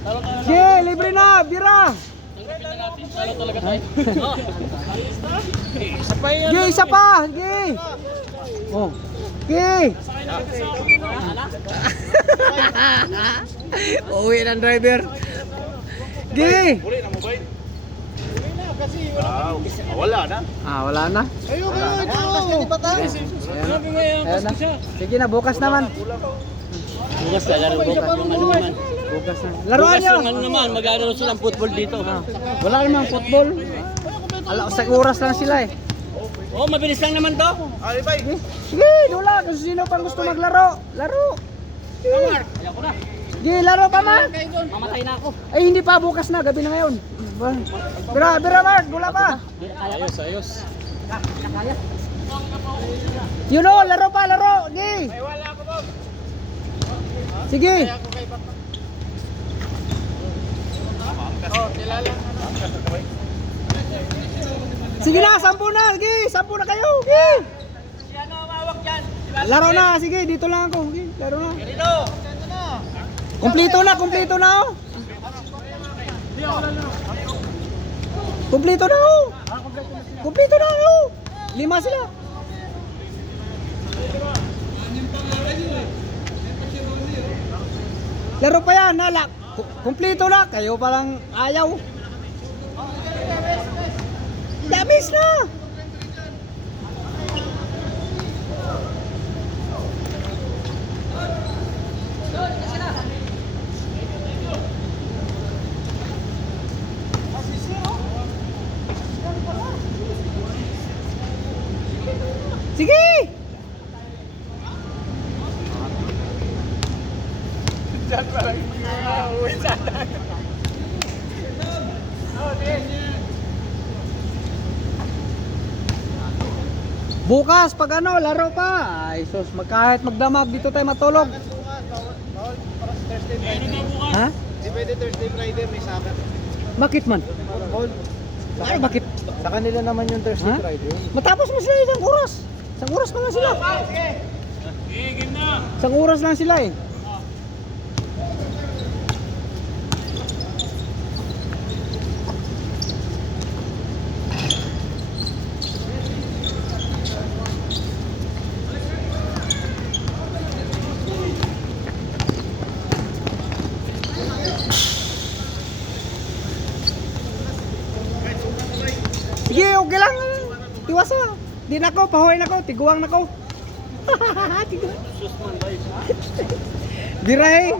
Sige, libre na, bira. Talo talaga tayo. Sige, isa pa. Sige. Oh. Sige. Uwi ng driver. Sige. Wala na. Wala na. Ayan na. Sige na, bukas naman. Bukas na, laro bukas yung ano naman. Bukas na. Laruan Bukas nyo. yung ano naman, mag-aaral silang football dito. Wala namang football. Sa oras lang sila eh. Oh, mabilis lang naman to. Sige, dula. Kung sino pang gusto maglaro. Laro. Ayaw ko na. Sige, laro pa man. Mamatay na ako. Ay, hindi pa. Bukas na. Gabi na ngayon. Bira, Mark. Dula pa. Ayos. Yun o, laro pa, laro. Sige. Sige. Sige na, 10 na. Sige, 10 na kayo. Sige. Laro na, sige, dito lang ako. Sige, laro na. Kumpleto na oh. Kumpleto na oh. Kumpleto na oh. 5 sila. Laro pa yan, nalak. Kumpleto na, kayo palang ayaw. Damis na. Sige. Bukas pag ano, laro pa. Ay sus, kahit magdamag dito tayo matulog. Ha? Di pwede Thursday, Friday, may Sabbath. Bakit man? Ay, bakit? Sa kanila naman yung Thursday, Ha? Friday. Matapos mo sila isang oras. Isang oras pa lang sila. Isang oras lang sila eh. Sige, okay lang. Tiwasa. Di na ko, pahuay na ko, tiguang na ko. Tiguang. Diray.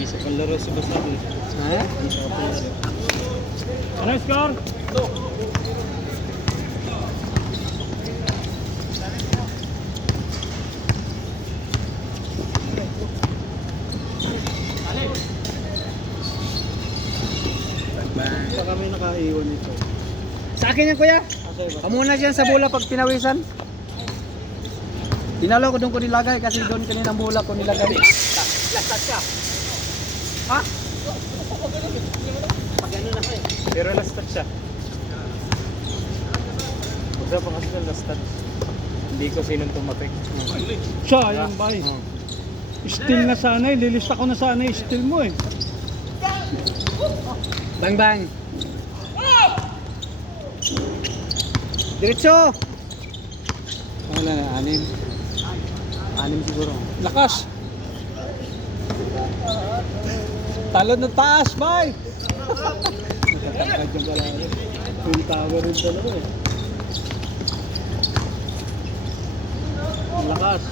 Isa pang laro sa Basabi. Ha? Isa pang laro. Ano score? Pa kami nakaiwan ito. Sa akin yan kuya. Kamuna dyan sa bola pag pinawisan. Tinalo ko doon ko nilagay kasi doon kanina bola ko nilagay. Lasat ka. Ha? Pag ano na kayo. Pero last touch siya. Huwag pa kasi ng last touch. Hindi ko sinong tumatik. Sayang ba eh. Still na sana eh. Lilista ko na sana eh. Still mo eh. Bang bang. Diretso. Wala na, 6. 6 siguro. Lakas. Talon ng taas, bay. Nakatangkad yung pala. Full tower rin talaga eh. Ang lakas.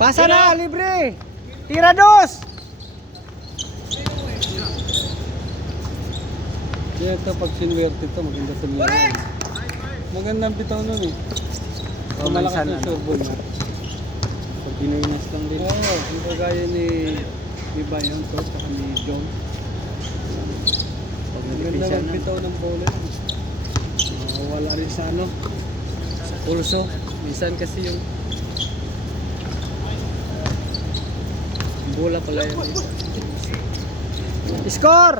Pasa na, libre. Tira dos. Yan ito, pag sinwerte ito, maganda sa mga. Magandang bitaw nun eh. Oh, Malakas minsan, yung servo niya. Pag ginuinas lang din. Oo, yung kagaya ni Bayan to, saka ni John. Pag Maganda nag-pisa ng na. bitaw ng bowler. Wala rin sa ano. Pulso. Minsan kasi yung Bola pala yan. Score!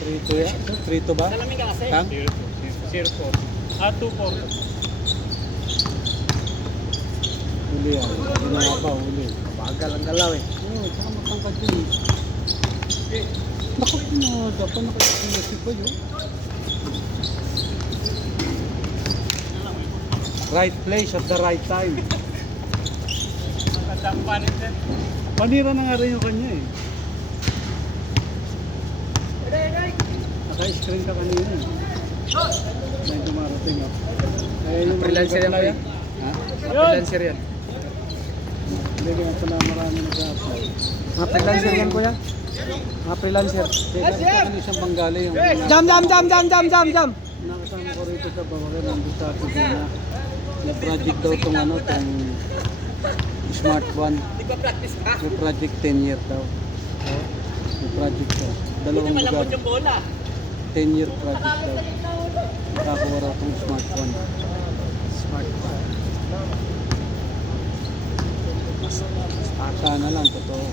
3-2 yan. 3-2 ba? Salamin ka kasi. Tang? 0-4. 2-4. Huli yan. Hindi na nga pa, huli. Bagal ang galaw eh. Oo, tsaka matangkad yun eh. Naku, dapat nakikita pa yun. Right place at the right time. Panira na nga rin yung kanya eh. Naka-screen ka kanina eh. May dumarating ako. Ayun yung Freelancer yan, mag-apply. kuya? Ha? Freelancer yan. Hindi kaya pala marami nag-apply. Mga freelancer yan kuya. Mga freelancer. Teka, ito isang Bengali yung Jam, jam, jam, jam, jam, jam, jam. nakasama ko rito sa Bawagan. Nandun sa Pilipinas. Na-project daw itong ano, itong smart one. May project 10 year daw. May project daw. Dalawang lugar. Yung bola. 10-year project daw. Nakakuha raw itong smart one. Smart one. Sana lang, totoo.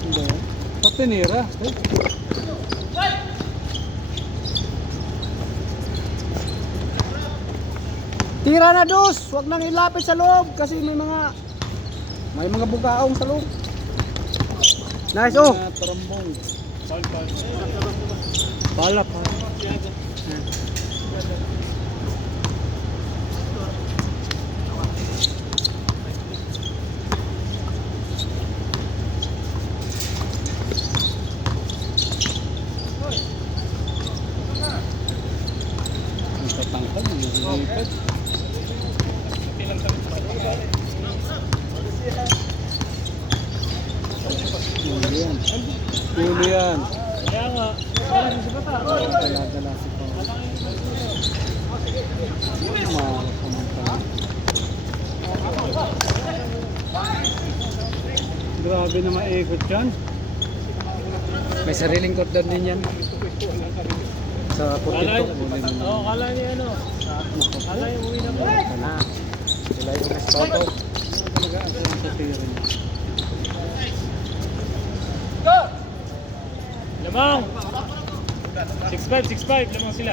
Hindi. Patinira. Tira na dos, wag nang ilapit sa loob kasi may mga bugaong sa loob. Nice oh. Mga tarambong. Balak ha. Ang tatangkal, nililipad. Huli yan. Huli yan. Kaya nga, wala din si Bata. Dala-dala si Paul. Umarap naman tayo. Grabe na maikot yan. May sariling cordon din yan. Sa Kala, Portito. kala niya ano. Kala niya uwi na po. Ah, sila yung respoto. Talaga ako lang sa tira niya. Lamang! 6'5", 6'5", lamang sila.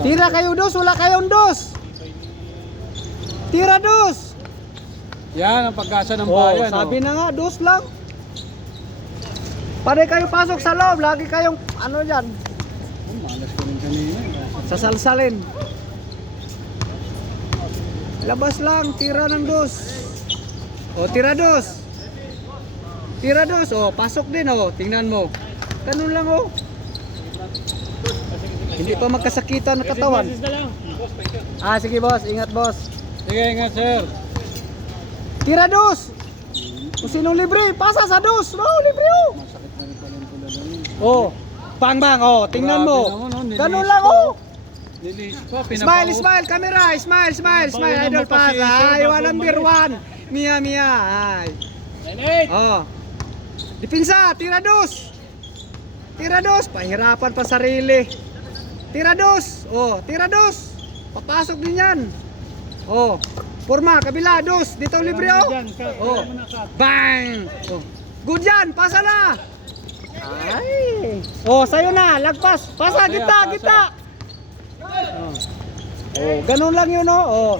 Tira kayo dos, wala kayong dos. Tira dos. Yan ang pag-asa ng Oh, bayan. sabi na nga, dos lang. Pare kayo pasok sa loob, lagi kayong ano yan, Malas ko rin kanina. sasalsalin. Labas lang, tira ng dos. O, tira dos. Tira dos, o, pasok din, o, tingnan mo. Ganun lang, o. Hindi pa magkasakitan na katawan. Message na lang. Ah, sige boss, ingat boss. Sige nga sir. Tira dos. Kung sinong libre, pasa sa dos. No, libre, o. Masakit na rin pala yung tulala niya. Oh, bang bang, oh, tingnan mo. Grabe naman, oh, nilis Ganun lang, pa. oh. Lilis pa, Smile, smile, camera, smile, smile, smile, Bago idol naman pa si pasa. Sir, Ay, bago walang umalis. beer one. Mia, mia, ay. 9-8! Oh. Dipinsa, tira dos. Tira dos, pahirapan pa sarili. Tira dos. Oh, tira dos. Papasok din yan. Oh. Forma, kabila, dos. Dito libre, oh. Oh. Bang! Oh. Good yan, pasa na. Ay. Oh, sayo na, lagpas. Pasa, Kaya, kita, pasa. kita. Oh. Oh, ganun lang yun, oh. Oh.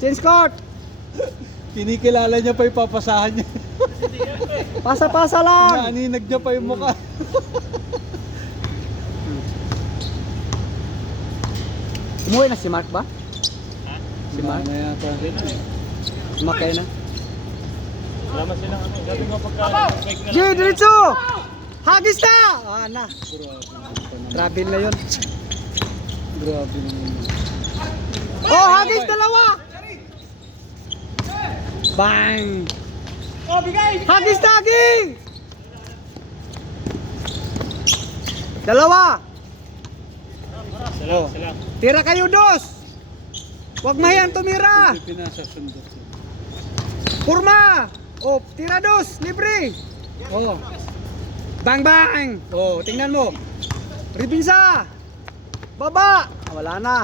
Change court. Kinikilala niya pa yung papasahan niya. Pasa-pasa lang. Naaninag niya pa yung mukha. Umuwi na si Mark ba? Si Mark? Na yata. Si Mark kayo na? Salamat silang ano. Sabi ko pagka-break na G, diretso! Hagis na! Ah, na. Grabe naman. Grabe na yun. Grabe naman. Oh, hagis dalawa! Bang! Oh, bigay! Hagis daging! Dalawa! Salam, salam. Tira kayo dos! Huwag mahiyang tumira! Hindi pinasasundot siya. Purma! Oh, tira dos! Libre! Oh. Bang bang! Oh, tingnan mo. Ribinsa! Baba! Ah, wala na.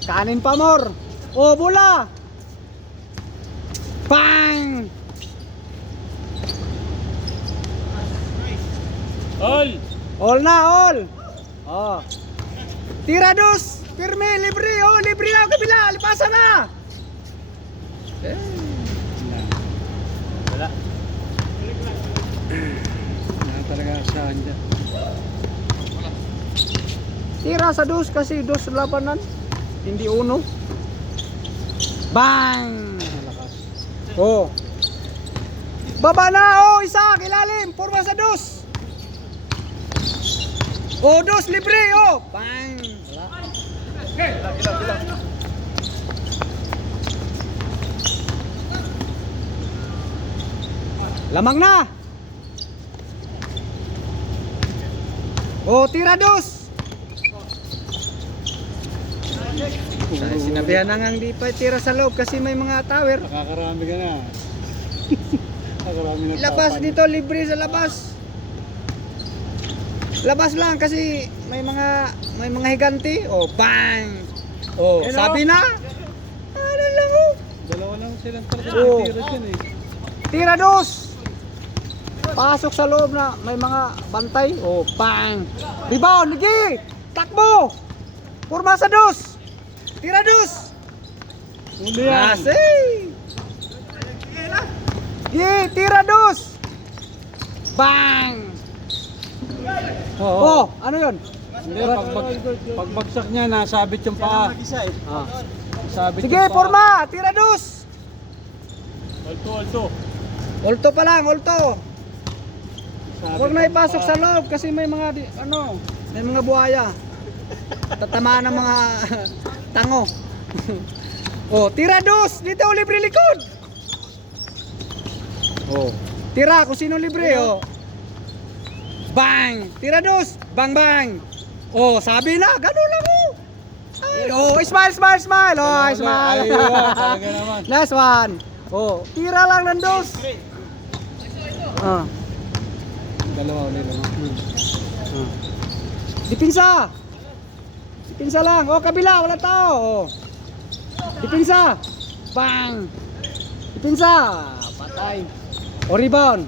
Kanin pa more. Oh, bola! Bang! All! All na, all! Oh. Tira dos! Firme, libre! Oh, libre na! Kabila! Lipasan na! Wala. Wala talaga asahan dyan. Tira sa dos kasi dos labanan. Hindi uno. Bang! Malakas. Oh. Baba na! Oh, isa! Kilalim! Forma sa dos! Oh, dos! Libre! Oh! Bang! Lamang na! Oh, tira dos! Sinabihan na nga hindi pa tira sa loob kasi may mga tower. Nakakarami ka na. Nakakarami na Labas tapan. dito, libre sa labas. Labas lang kasi may mga higanti. Oh, bang. Oh, Hello? sabi na. Ano lang oh. Dalawa lang silang Oo. tira dyan eh. Tira dos. Pasok sa loob na may mga bantay. Oh, bang. Rebound, ligi. Takbo. Forma sa dos. Tira dos. Huli yan. Nasi. Gi, tira dos. Bang. Oh, ano 'yon? Hindi, pagbagsak niya, nasabit yung paa. Ah. Sabit Sige, yung paa. forma, tira dos. Alto, alto. Ulto pa lang, ulto. Sabit Huwag na yung ipasok paa. sa loob kasi may mga may mga buhaya. Tatamaan ng mga tango. Oh, tira dos. Dito libre likod. Oh. Tira kung sino libre, oh. Bang! Tira dos. Bang bang. Oh, sabi na, ganun lang oh. Ay, oh, smile, smile, smile. Oh, smile. Ay, yeah, talaga naman. Last one. Oh, tira lang ng dos. Ah. Dalawa ulit naman. Dipinsa. Dipinsa lang. Oh, kabila, wala tao. Oh. Dipinsa. Bang. Dipinsa. Patay. O rebound.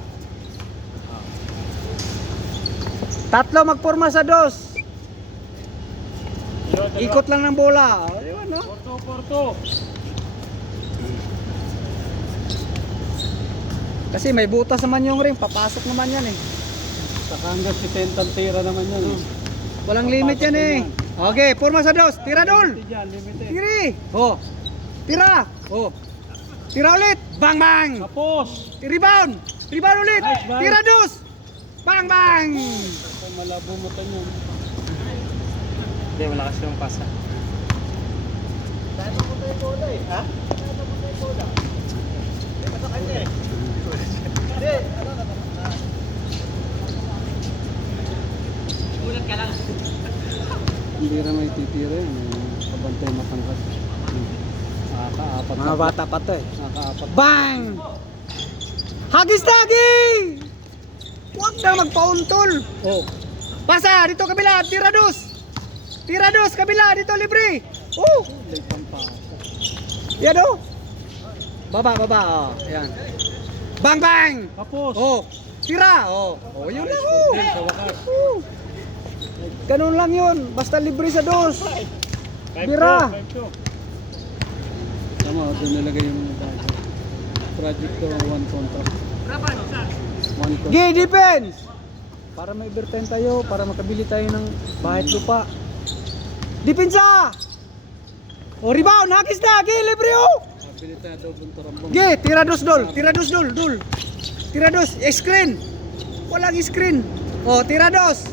Tatlo magporma sa dos. Ikot lang ng bola. Oh, di ba, no? Porto, Porto. Kasi may butas naman yung ring. Papasok naman yan eh. Saka hanggang 70 ang tira naman yan eh. Walang limit yan eh. Okay, porma sa dos. Tira dol. Limited yan, limited. Tiri. Oh. Tira. Oh. Tira ulit. Bang bang. Tapos! Rebound. Rebound ulit. Nice, bang. Tira dos. Bang bang. Kung malabo mo ito yun. Hindi, wala kasi yung pasa. Hindi na may titira yan. Kabantay matangkat. Nakakaapat Mga bata pa to eh. Nakakaapat. Bang! Hagis dagi! Huwag na magpauntol. Oh. Pasa, dito kabila, tira dos. Tira dos, kabila, dito libre. Oh, Late ang pasa. yan oh. Baba, baba, oh. Yan. Bang, bang! Tapos! Oh, tira, oh. Oh, yun lang oh. Din sa wakas. Oh. Ganun lang yun, basta libre sa dos. Bira. Tama, doon nilagay yung bago. Project to one contract. One contract. Gay defense! Para may overtime tayo, para makabili tayo ng bahay at lupa. Depensa! O rebound, hakis na, gay, libre oh! Habilitado doon tarambong. Gay, tira dos dol, tira dos dol, dol. Tira dos, screen. Walang screen. O, tira dos.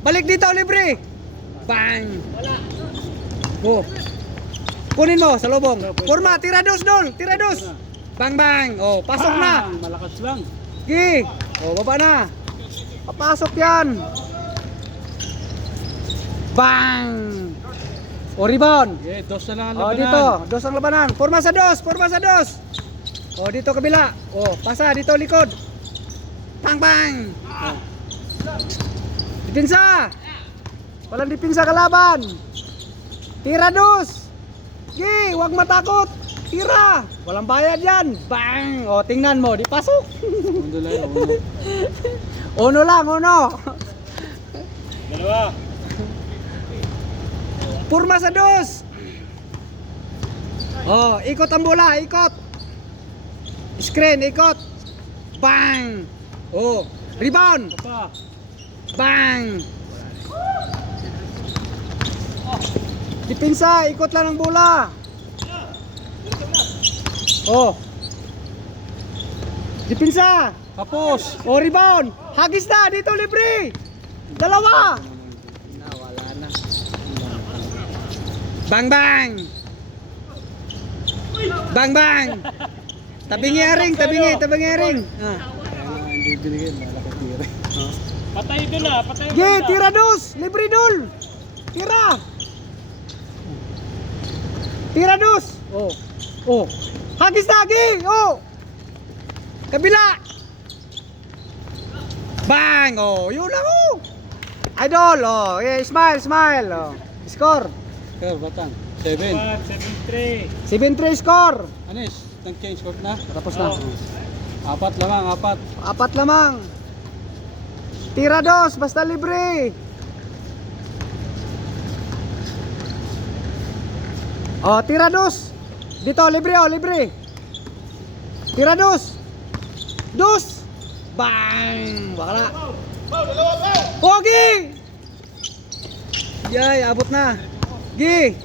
Balik dito, libre. Bang! O. Kunin mo sa lubong. Forma, tira dos dol, tira dos. Bang bang. O, pasok na. Bang! Malakas lang. Gi! O, baba na. Papasok yan. Bang! O, rebound. Okay, dos na lang ang O, labanan. dito. Dos ang labanan. Forma sa dos. Forma sa dos. O, dito kabila. O, pasa. Dito likod. Bang, bang. O. Dipinsa. Walang dipinsa kalaban. Tira dos. Gi! Huwag matakot. tira. Walang bayad yan. Bang! O, tingnan mo, di pasok. Uno lang yun, uno. Uno lang, uno. Dalawa. Purma sa dos. Oh, ikot ang bola, ikot. Screen, ikot. Bang! Oh, rebound. Pa. Bang! Dipinsa, ikot lang ng bola. Oh. Dipinsa. Tapos! Oh, rebound. Hagis na, dito libre. Dalawa. Wala na. Bang bang. Bang bang. Tabingi aring, tabingi aring. Ah. Hindi binigyan, malaki tira. Patay doon ah. Patay yung Ge, banda. tira dos. Libre dul. Tira. Tira dos. Oh. Oh. Hagis na, Ge. Oh. Kabila. Bang. Oh, yun lang oh. Idol. Oh, yeah, smile, smile. Oh. Score. Sir, batang. 7. 7-3. 7-3 score. Anis, nag-change court na. Tapos na. Oh. Apat lamang, apat. Apat lamang. Tira dos, basta libre. Oh, tira dos. Dito, libre oh, libre. Tira dos. Dos. Bang! Bakala. Oh, Gi! Yay, abot na. Gi!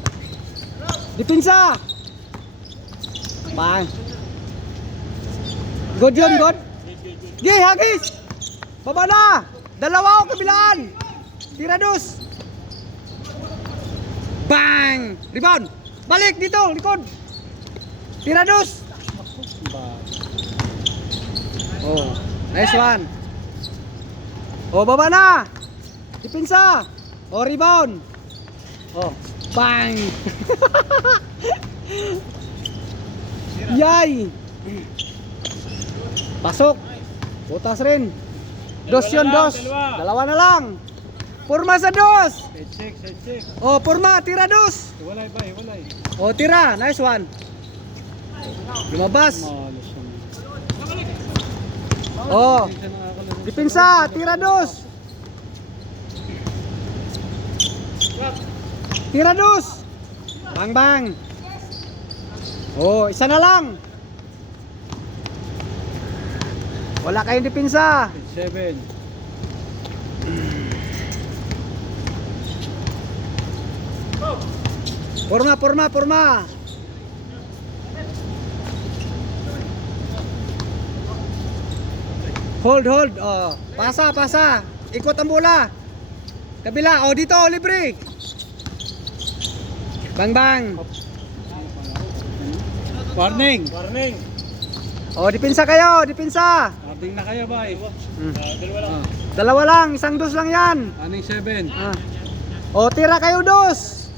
Dipinsa! Bang! Good yun, good. Gi, hagis! Baba na! Dalawa o kabilaan! Tira dos! Bang! Rebound! Balik dito, likod! Tira dos! Oh, nice one! Oh, baba na! Dipinsa! Oh, rebound! Oh, bang! Yay! Pasok! Butas rin! Dos yun, Dalawa lang, dos! dalawa. Dalawa na lang! Purma sa dos! Side check. Oh, purma! Tira dos! Walay ba? Walay. Oh, tira! Nice one! Lumabas! Malos yun. Oh! Dipinsa! Tira dos! Tira dos! Bang bang! Oh, isa na lang! Wala kayong dipinsa! 7. Porma! Hold! Oh, pasa! Ikot ang bola! Kabila! Oh, dito! Libre! Bang bang! Warning! Warning. Oh, dipinsa kayo! Dipinsa! Ating na kayo, bay. Dalawa lang. Dalawa lang! Isang dos lang yan! Aning 7. Ah. O, tira kayo dos.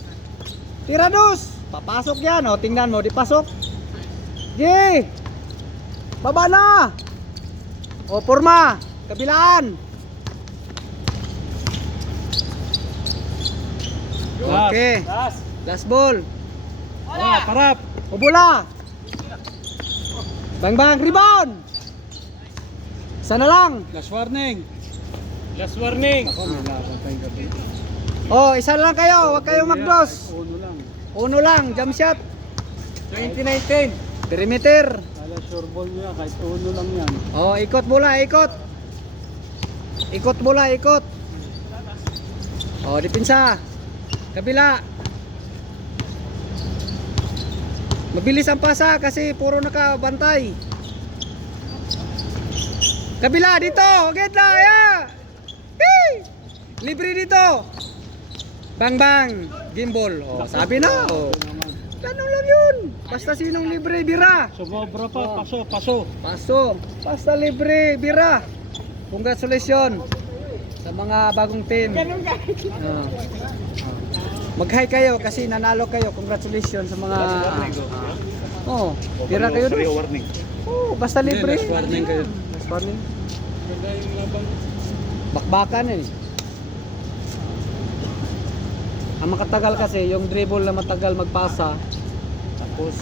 Tira dos. Papasok yan. O, tingnan mo, di pasok. Gi. Baba na. O, porma. Kabilaan. Okay. Last. Last ball. Parap! O, bola. Bang bang, rebound. Sana lang. Last warning! Last warning. Ako, may laban tayong gabi. O, isa lang kayo. Huwag kayong magdos. Uno lang. Uno lang, jump shot. 2019. Perimeter. Kala sure ball niya, kahit uno lang yan. Oh, ikot bola, ikot. Ikot bola, ikot. Oh, dipinsa. Kabila. Mabilis ang pasa kasi puro nakabantay. Kabila dito, agad na, yeah. Hey! Libre dito. Bang bang, gimbal. Oh, sabi na. Oh. Ganun lang 'yun. Basta sinong libre bira. Sumobra pa, Oh. paso. Paso, basta libre, bira. Congratulations sa mga bagong team. Mag-hi kayo kasi nanalo kayo. Congratulations sa mga bira kayo doon. Warning. Oh, basta libre. Last warning kayo. Last warning. Ganda yung labang. Bakbakan eh. Ang makatagal kasi yung dribble na matagal magpasa. Tapos